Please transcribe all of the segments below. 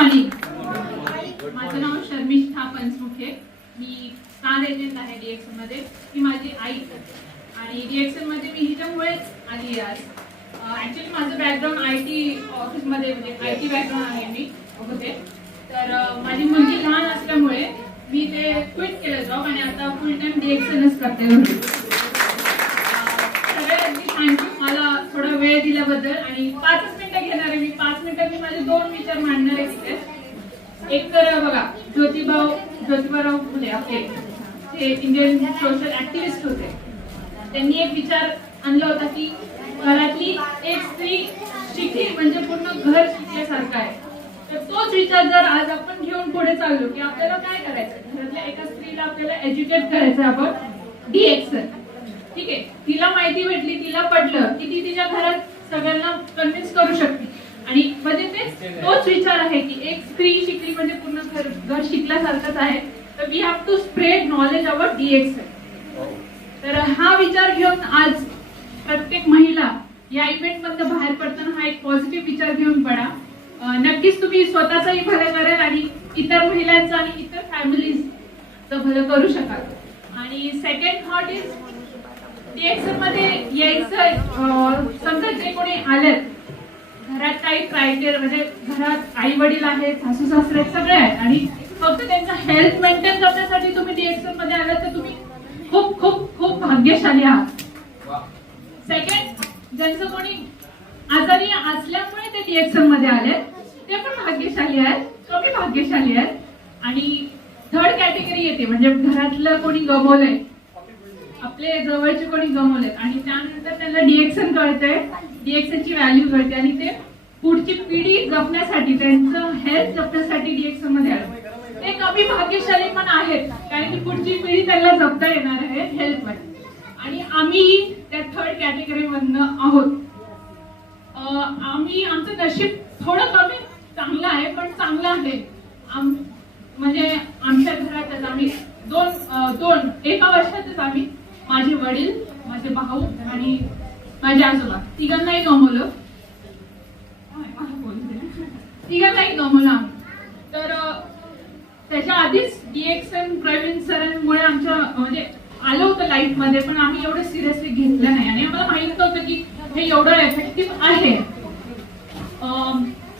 Morning. माझं नाव शर्मिष्ठा पंचमुखे. मी star agent आहे डीएक्सन मध्ये. ही माझी आई आणि डीएक्सन मध्ये मी हिच्यामुळेच आली आज. ऍक्च्युली माझं बॅकग्राऊंड आयटी ऑफिसमध्ये म्हणजे आयटी बॅकग्राऊंड आहे मी होते. तर माझी मुलगी लहान असल्यामुळे मी ते क्विट केलं जॉब आणि आता फुल टाइम डीएक्सनच करते. सगळ्यांनी थँक्यू मला थोडा वेळ दिल्याबद्दल. आणि 5 मिनिटं घेणार आहे मी. 5 मिनिटात मी माझे 2 विचार मांडणार आहे तिथे. एक तर बघा, ज्योतिबाराव फुले आपले ते इंडियन सोशल ऍक्टिव्हिस्ट होते. त्यांनी एक विचार आणला होता की घरातली एक स्त्री शिकली म्हणजे पूर्ण घर शिकल्यासारखं आहे. तर तोच विचार जर आज आपण घेऊन पुढे चाललो की आपल्याला काय करायचं, घरातल्या एका स्त्रीला आपल्याला एज्युकेट करायचं आपण डीएक्सन. ठीक आहे, तिला माहिती भेटली, तिला पडलं की ती तिच्या घरात सगळ्यांना कन्व्हिन्स करू शकते. आणि म्हणजे तोच विचार आहे की एक स्त्री शिकली म्हणजे पूर्ण घर शिकल्यासारखंच आहे. तर we have to spread knowledge about DXN. तर हा विचार घेऊन आज प्रत्येक महिला या इव्हेंट मधून बाहेर पडताना हा एक पॉझिटिव्ह विचार घेऊन पडा. नक्कीच तुम्ही स्वतःचंही भलं कराल आणि इतर महिलांचं आणि इतर फॅमिलीजचं भलं करू शकाल. आणि सेकंड थॉट इज डीएक्सन मध्ये यायचं. समजा जे कोणी आलेत, घरात काही क्रायटेरिया म्हणजे घरात आई वडील आहेत, सासू सासरे सगळे आहेत आणि फक्त त्यांचा हेल्थ मेंटेन करण्यासाठी तुम्ही डीएक्सन मध्ये आलात तर तुम्ही खूप खूप खूप भाग्यशाली आहात. सेकंड, ज्यांचं कोणी आजारी असल्यामुळे ते डीएक्सन मध्ये आले ते पण भाग्यशाली आहेत, तुम्ही भाग्यशाली आहेत. आणि थर्ड कॅटेगरी येते म्हणजे घरातलं कोणी गमवलंय, आपले जवळचे कोणी गमवलेत आणि त्यानंतर त्यांना डीएक्सन कळतंय, डीएक्सनची व्हॅल्यू कळते आणि ते पुढची पिढी जपण्यासाठी, त्यांचं हेल्थ जपण्यासाठी डीएक्सन मध्ये आले. ते कमी भाग्यशाली पण आहेत कारण की पुढची पिढी त्यांना जपता येणार आहे हेल्थ मध्ये. आणि आम्ही त्या थर्ड कॅटेगरी मधनं आहोत. आमचं नशीब थोडं कमी चांगलं आहे पण चांगलं आहे. म्हणजे आमच्या घरातच आम्ही दोन एका वर्षातच आम्ही माझे वडील, माझे भाऊ आणि माझे आजोबा तिघांनाही गमवलं आम्ही. तर त्याच्या आधीच डीएक्सन प्रवीण सरांमुळे आमच्या म्हणजे आलं होतं लाईफ मध्ये पण आम्ही एवढं सिरियसली घेतलं नाही आणि आम्हाला माहित नव्हतं की हे एवढं एफेक्टिव्ह आहे.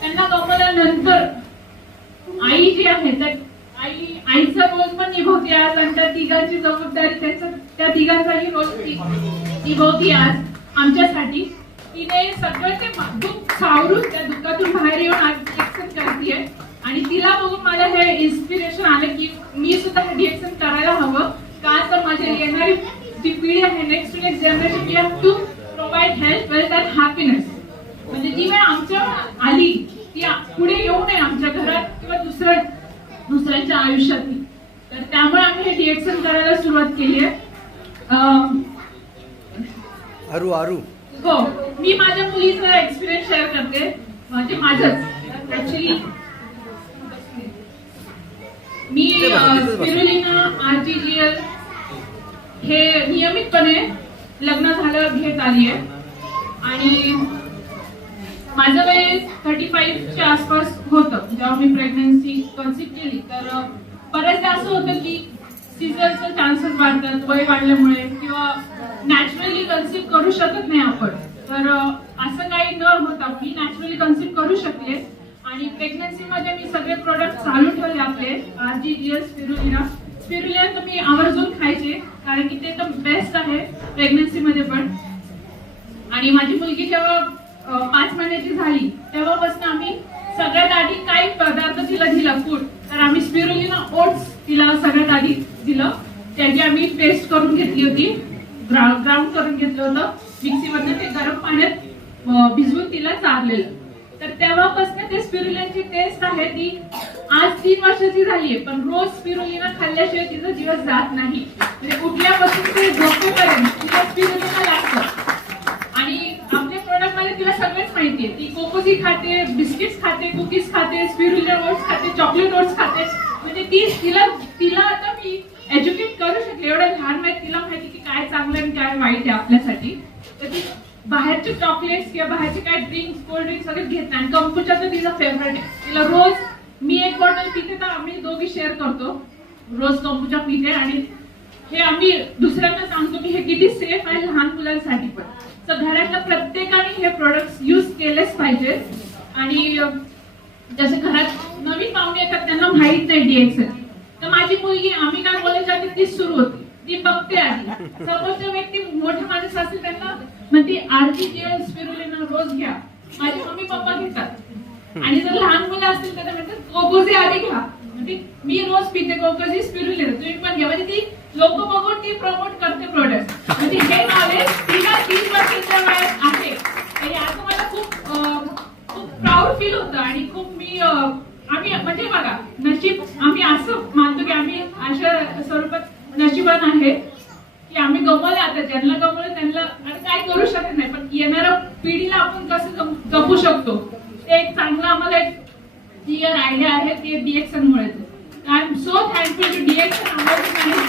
त्यांना गमवल्यानंतर आई जी आहे तर आईचा रोल पण निभवते आज आणि त्या तिघांची जबाबदारी त्या तिघांचाही रोल निभवते आज आमच्यासाठी. तिने सगळं ते दुःख सावरून त्या दुःखातून बाहेर येऊन आज डीएक्सन करतेय आणि तिला बघून मला हे इन्स्पिरेशन आलं की मी सुद्धा हे डीएक्सन करायला हवं. का तर माझी येणारी जी पिढी आहे, next generation, we have to provide health, wealth and happiness. म्हणजे जी वेळ आमच्या आली ती पुढे येऊ नये आमच्या घरात किंवा दुसऱ्यांच्या आयुष्यात. तर त्यामुळे आम्ही हे डीएक्सन करायला सुरुवात केली आहे. हो, मी माझ्या मुलीचा एक्सपिरियन्स शेअर करते. म्हणजे माझंच ऍक्च्युली मी स्पिरुलिना आरटीजीएल हे नियमितपणे लग्न झाल्यावर घेत आली आहे आणि माझं वय 35च्या आसपास होतं जेव्हा मी प्रेग्नन्सी कन्सिव्ह केली. तर बऱ्याचदा असं होतं की सीझरचे चान्सेस वाढतात वय वाढल्यामुळे किंवा नॅचरली कन्सिव्ह करू शकत नाही आपण. तर असं काही न होता मी नॅचरली कन्सिव्ह करू शकले आणि प्रेग्नन्सी मध्ये मी सगळे प्रोडक्ट चालू ठेवले आपले आरजीजीएल स्पिरुलिना तुम्ही आवर्जून खायचे कारण की ते तर बेस्ट आहे प्रेग्नन्सी मध्ये पण. आणि माझी मुलगी जेव्हा 5 महिन्याची झाली तेव्हापासून आम्ही सगळ्यात आधी काही पदार्थ तिला दिला फूड. तर आम्ही स्पिरुलिना ओट्स तिला सगळ्यात आधी दिलं. त्याची आम्ही पेस्ट करून घेतली होती, ग्राउंड करून घेतलं होतं मिक्सीमध्ये, ते गरम पाण्यात भिजवून तिला चारलेलं. तर तेव्हापासून ते स्पिरुलिनाची टेस्ट आहे ती आज 3 वर्षाची झालीये पण रोज स्पिरुलिना खाल्ल्याशिवाय तिचा दिवस जात नाही. म्हणजे उठल्यापासून ते झोपेपर्यंत तिला स्पिरुलिना लागतं. आणि आपल्या प्रोडक्ट मध्ये तिला सगळंच माहितीये. ती कोकोजी खाते, बिस्किट्स खाते, कुकीज खाते, स्पिरुलिना ओट्स खाते, चॉकलेट ओट्स खाते. म्हणजे तिला आता मी एज्युकेट करू शकले. एवढं लहान वयात तिला माहिती की काय चांगलं आणि काय वाईट आहे आपल्यासाठी. तर ती बाहेरचे चॉकलेट्स किंवा बाहेरचे काय ड्रिंक्स, कोल्ड ड्रिंक्स सगळे घेत नाही. कंपुचा तर तिचा फेवरेट आहे. तिला रोज पिते तर आम्ही दोघी शेअर करतो. रोज कंबूचा पिते आणि हे आम्ही दुसऱ्यांना सांगतो की हे किती सेफ आहे लहान मुलांसाठी पण. तर घरातल्या प्रत्येकाने हे प्रोडक्ट्स यूज केलेच पाहिजे. आणि जसे घरात नवीन पाहुणे येतात त्यांना माहित नाही DXN, तर माझी मुलगी आम्ही काय बोलायच्या आधी तीच सुरू होती, ती बघते आधी. समोरच्या व्यक्ती मोठे माणूस असतील त्यांना म्हणते RGGL स्पिरुलिना रोज घ्या. माझे मम्मी पप्पा घेतात. आणि जर लहान मुलं असतील तर म्हणतात कोकोझी आधी घ्या. म्हणजे मी रोज पिते कोकोझी स्पिरुलिना, तुम्ही पण घ्या. म्हणजे ती लोक बघून ती प्रमोट करते प्रोडक्ट. म्हणजे हे नॉलेज तिला 3 वर्षाच्या वयात आहे. आणि आता मला खूप प्राऊड फील होतं आणि खूप आम्ही म्हणजे बघा नशीब, आम्ही असं मानतो की आम्ही अशा स्वरूपात नशिबान आहे की आम्ही गमवलं. आता ज्यांना गमवलं त्यांना आता काय करू शकत नाही, पण येणाऱ्या पिढीला आपण कसं जपू शकतो ते एक चांगलं आम्हाला एक क्लिअर आयडिया आहे. ते DXN मुळे. I am so thankful to DXN.